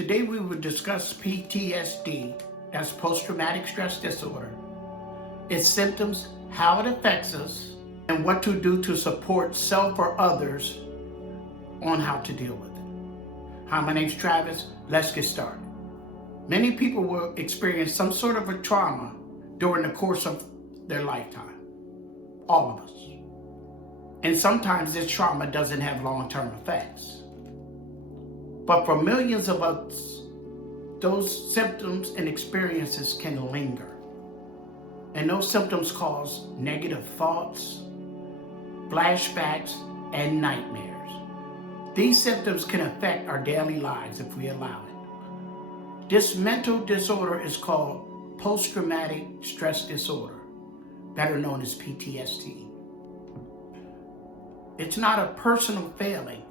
Today we will discuss PTSD, that's post-traumatic stress disorder, its symptoms, how it affects us, and what to do to support self or others on how to deal with it. Hi, my name's Travis. Let's get started. Many people will experience some sort of a trauma during the course of their lifetime. All of us. And sometimes this trauma doesn't have long-term effects. But for millions of us, those symptoms and experiences can linger. And those symptoms cause negative thoughts, flashbacks, and nightmares. These symptoms can affect our daily lives if we allow it. This mental disorder is called post-traumatic stress disorder, better known as PTSD. It's not a personal failing,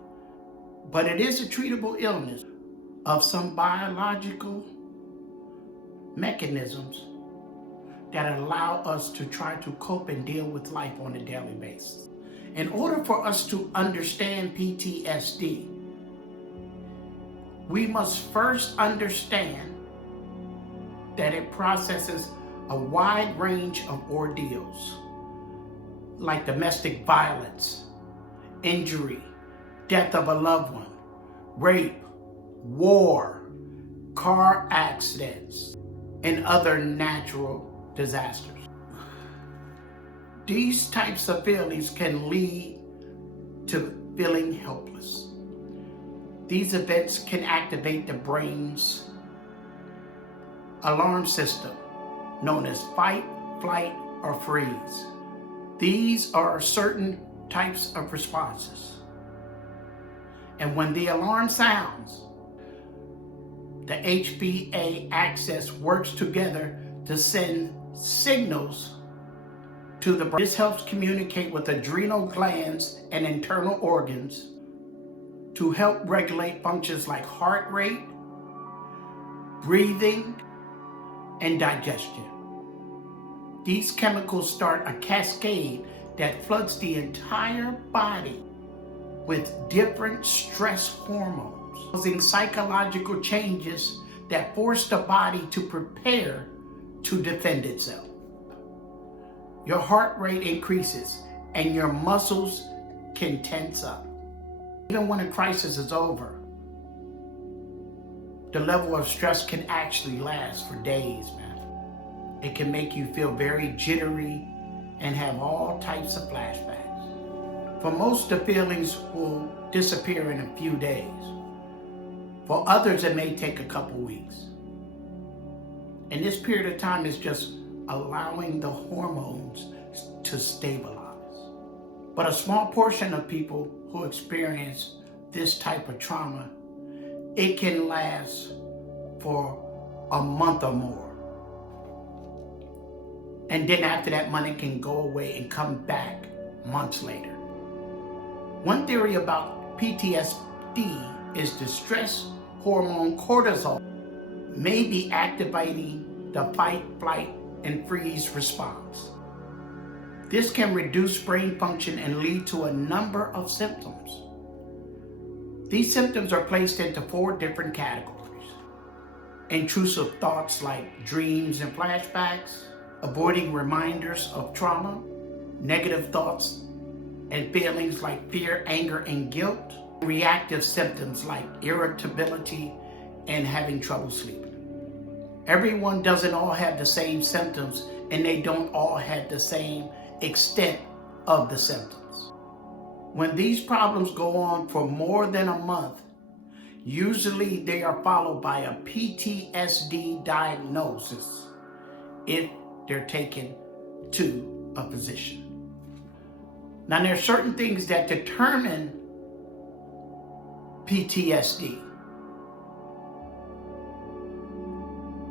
but it is a treatable illness of some biological mechanisms that allow us to try to cope and deal with life on a daily basis. In order for us to understand PTSD, we must first understand that it processes a wide range of ordeals, like domestic violence, injury, death of a loved one, rape, war, car accidents, and other natural disasters. These types of feelings can lead to feeling helpless. These events can activate the brain's alarm system, known as fight, flight, or freeze. These are certain types of responses. And when the alarm sounds, the HPA axis works together to send signals to the brain. This helps communicate with adrenal glands and internal organs to help regulate functions like heart rate, breathing, and digestion. These chemicals start a cascade that floods the entire body with different stress hormones, causing psychological changes that force the body to prepare to defend itself. Your heart rate increases and your muscles can tense up. Even when a crisis is over, the level of stress can actually last for days, man. It can make you feel very jittery and have all types of flashbacks. For most, the feelings will disappear in a few days. For others, it may take a couple weeks. And this period of time is just allowing the hormones to stabilize. But a small portion of people who experience this type of trauma, it can last for a month or more. And then after that, money can go away and come back months later. One theory about PTSD is the stress hormone cortisol may be activating the fight, flight, and freeze response. This can reduce brain function and lead to a number of symptoms. These symptoms are placed into 4 different categories. Intrusive thoughts like dreams and flashbacks, avoiding reminders of trauma, negative thoughts and feelings like fear, anger, and guilt, reactive symptoms like irritability and having trouble sleeping. Everyone doesn't all have the same symptoms, and they don't all have the same extent of the symptoms. When these problems go on for more than a month, usually they are followed by a PTSD diagnosis if they're taken to a physician. Now, there are certain things that determine PTSD,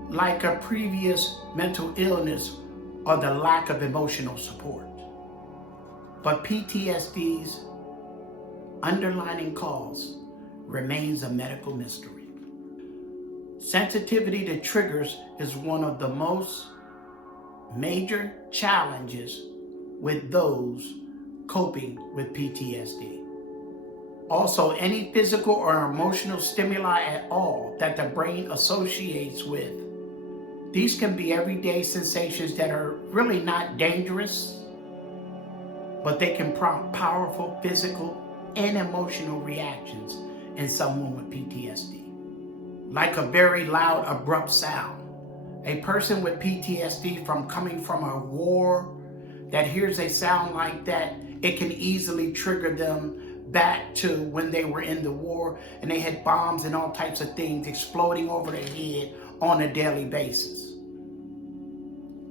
like a previous mental illness or the lack of emotional support. But PTSD's underlying cause remains a medical mystery. Sensitivity to triggers is one of the most major challenges with those coping with PTSD. Also, any physical or emotional stimuli at all that the brain associates with. These can be everyday sensations that are really not dangerous, but they can prompt powerful physical and emotional reactions in someone with PTSD. Like a very loud, abrupt sound. A person with PTSD coming from a war that hears a sound like that, it can easily trigger them back to when they were in the war and they had bombs and all types of things exploding over their head on a daily basis.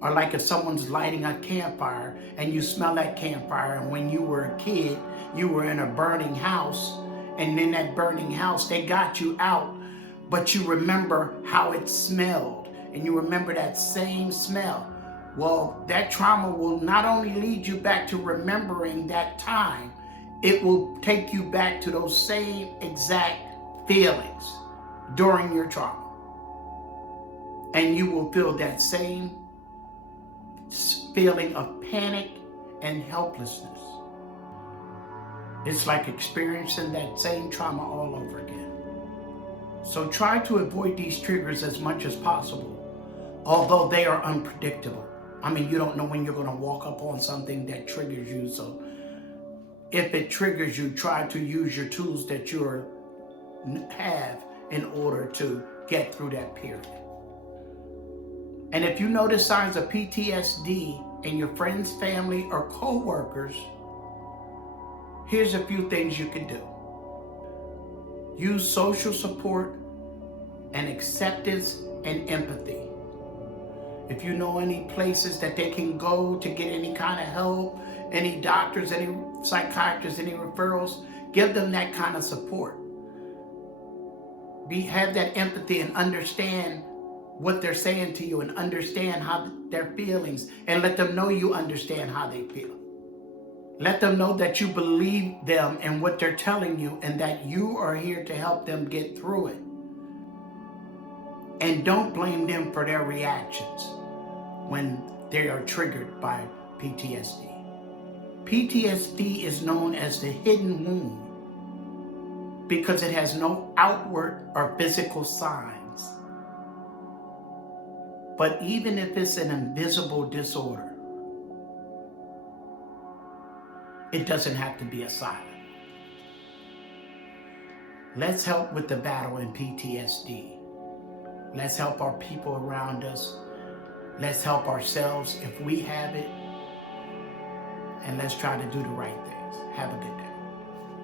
Or like if someone's lighting a campfire and you smell that campfire, and when you were a kid, you were in a burning house, and in that burning house, they got you out, but you remember how it smelled, and you remember that same smell. Well, that trauma will not only lead you back to remembering that time, it will take you back to those same exact feelings during your trauma. And you will feel that same feeling of panic and helplessness. It's like experiencing that same trauma all over again. So try to avoid these triggers as much as possible, although they are unpredictable. I mean, you don't know when you're going to walk up on something that triggers you. So if it triggers you, try to use your tools that you have in order to get through that period. And if you notice signs of PTSD in your friends, family, or co-workers, here's a few things you can do. Use social support and acceptance and empathy. If you know any places that they can go to get any kind of help, any doctors, any psychiatrists, any referrals, give them that kind of support. Have that empathy and understand what they're saying to you and understand how their feelings, and let them know you understand how they feel. Let them know that you believe them and what they're telling you, and that you are here to help them get through it. And don't blame them for their reactions when they are triggered by PTSD. PTSD is known as the hidden wound because it has no outward or physical signs. But even if it's an invisible disorder, it doesn't have to be a silent. Let's help with the battle in PTSD. Let's help our people around us. Let's help ourselves if we have it. And let's try to do the right things. Have a good day.